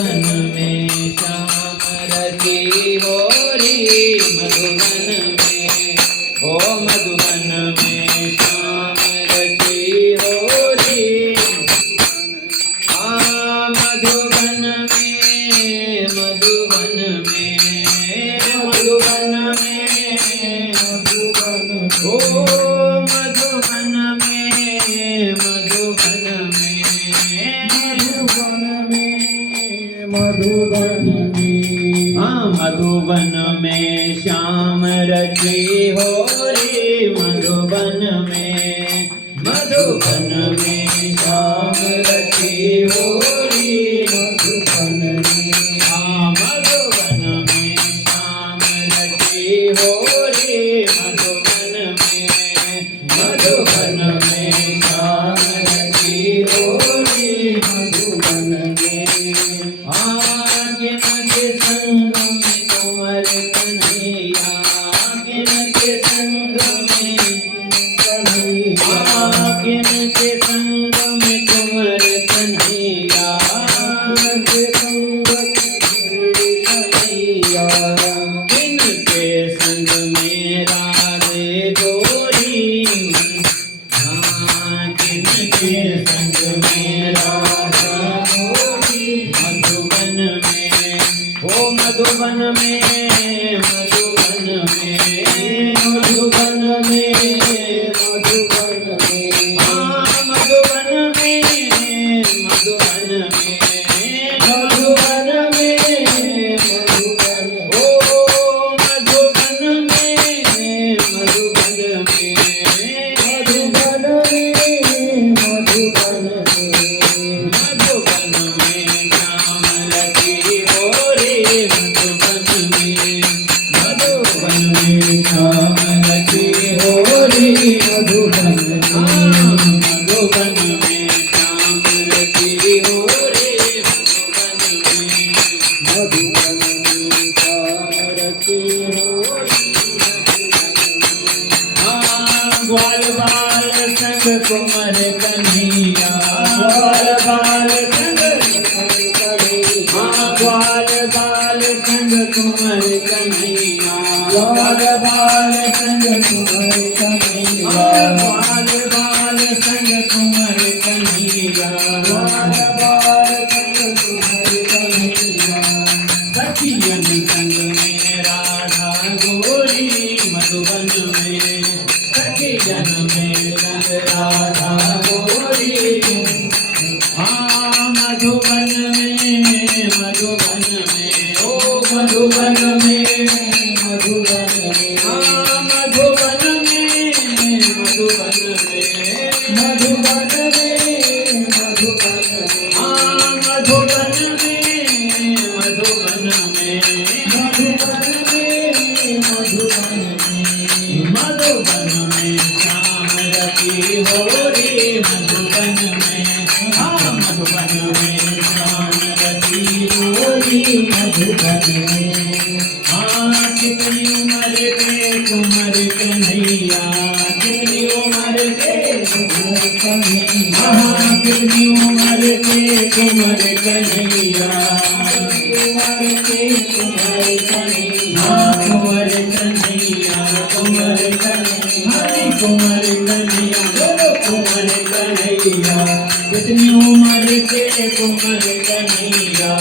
मधुबन में श्याम रची हो री मधुबन में, ओ मधुबन में श्याम रची हो री। मधुबन में मधुबन में मधुबन में मधुबन, ओ मधुबन में मधुबन में मधुबन में, मधुबन में श्याम रची हो रे मधुबन में, मधुबन में श्याम रची हो रे मधुबन में, मधुबन में श्याम रची हो रे मधुबन में, मधुबन में श्याम रची हो रे मधुबन में। किनके संग में कुंवर कन्हैया, किनके संग में कन्हैया, किनके संग में कुंवर कन्हैया, किनके संग कन्हैया, किनके संग में राधे गोरी, किनके संग में राधा गोरी मधुबन में, ओ मधुबन में मधुबन में मधुबन में मधुबन में, मधुबन में मधुबन में मधुबन में मधुबन, ओ मधुबन में मधुबन में मधुबन में मधुबन में, मधुबन में श्याम रची हो रे मधुबन में, मधुबन में श्याम रची हो रे मधुबन में, मधुबन में श्याम रची हो रे मधुबन में, मधुबन में श्याम रची हो रे। ग्वाल बाल संग कुंवर कन्हैया, ग्वाल बाल संग ग्वाल बाल संग कुंवर कन्हैया, ग्वाल बाल संग कुंवर कन्हैया, ग्वाल बाल संग कुंवर कन्हैया, ग्वाल बाल संग कुंवर कन्हैया, सखियन संग में राधा गोरी मधुबन में, सखियन में संग राधा गोरी, मधुबन में मधुबन में, ओ मधुबन में मधुबन में, मधुबन में मधुबन में मधुबन में मधुबन में, मधुबन में मधुबन में मधुबन में मधुबन में, मधुबन में श्याम रची हो रे मधुबन में, मधुबन में श्याम रची हो रे मधुबन में। कितनी उम्र के कुंवर कन्हैया, कितनी उम्र के कुंवर कन्हैया, कितनी उम्र के कुंवर कन्हैया, उम्र के कुंवर कन्हैया, कुंवर कन्हैया कुंवर कन्हैया कुंवर कन्हैया, बोलो कुंवर कन्हैया, कितनी उम्र के कुंवर कन्हैया,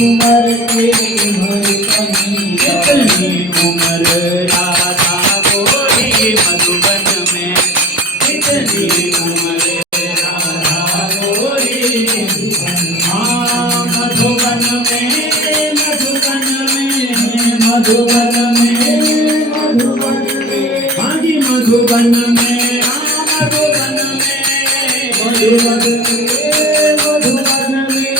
उम्र के कुंवर कन्हैया, कितनी उम्र राधा गोरी मधुबन में, कितनी उम्र राधा गोरी, मधुबन में मधुबन में मधुबन में मधुबन में, हाँ जी मधुबन में, मधुबन में मधुबन में मधुबन में,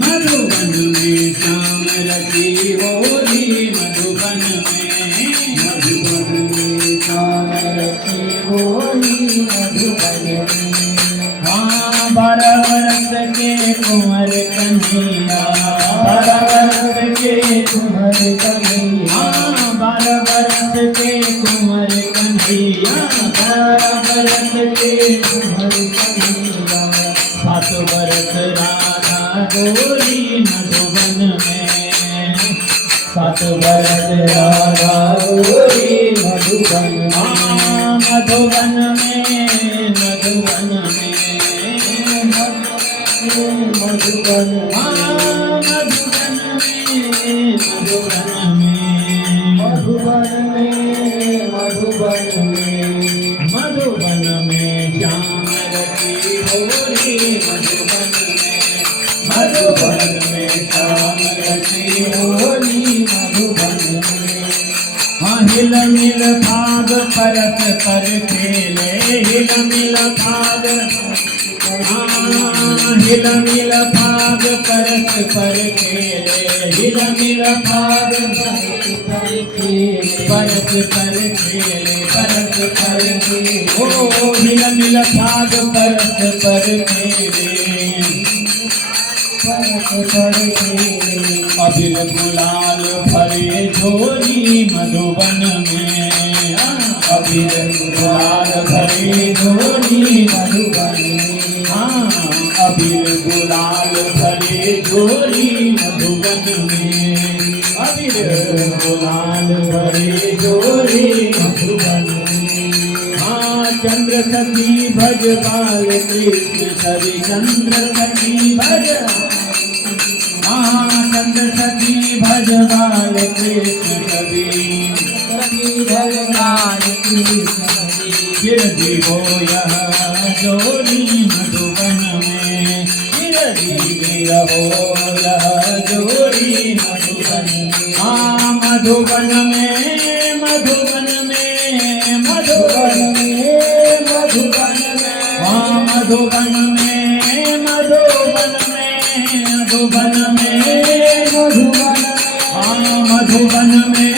मधुबन में श्याम रची हो री मधुबन में, मधुबन में श्याम रची हो री मधुबन में। 12 वर्ष के कुंवर कन्हैया, 12 वर्ष के कुंवर कन्हैया, 12 वर्ष के कुंवर कन्हैया, 12 वर्ष के कुंवर कन्हैया, 7 वर्ष राधा गोरी मधुबन में। 7 बरस राधा गोरी मधुबन में। मधुबन में मधुबन में मधुबन मधुबन में मधुबन में मधुबन में मधुबन में मधुबन में श्याम रति होरी मधुबन में। मधुबन में श्याम रति होरी मधुबन में। हिल मिल भाग परस पर खेले हिल मिल भाग हिल मिल भाग परस पर खेले हिल मिल भाग परस पर खेले परस पर खेले परस पर खेले ओ हिल मिल भाग परस पर खेले परस पर खेले। अबीर गुलाल भरे झोली मधुबन में। अबीर गुलाल भरे झोली मधुबन में। अबीर गुलाल भरे झोली मधुबन में। अबीर गुलाल भरे झोली मधुबन में। चंद्र सखी भज बाल कृष्ण सवि चंद्र सखी भज चंद्र सखी भज बाल कृष्ण कवि भज बाल कृष्ण कवि। फिर जीवो यह जोड़ी मधुबन में। फिर जीवो यह जोड़ी मधुबन में। मधुबन में मधुबन में मधुबन में मधुबन में मधुबन में मधुबन में मधुबन में मधुबन मधुबन में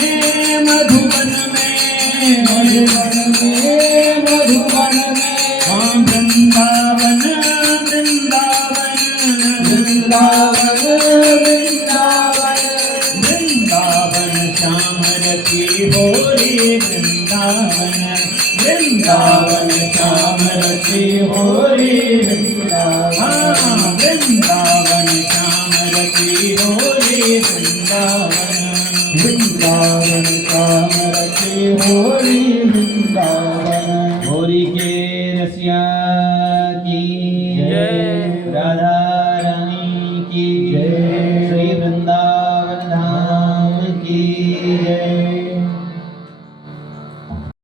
मधुबन में मधुबन में मधुबन में। वृंदावन वृंदावन वृंदावन वृंदावन वृंदावन श्याम रति होरी वृंदावन। वृंदावन श्याम रति होरी वृंदावन। वृंदावन श्याम रति होरी वृंदावन। वृंदावन श्याम रति होरी वृंदावन। होरी के रसिया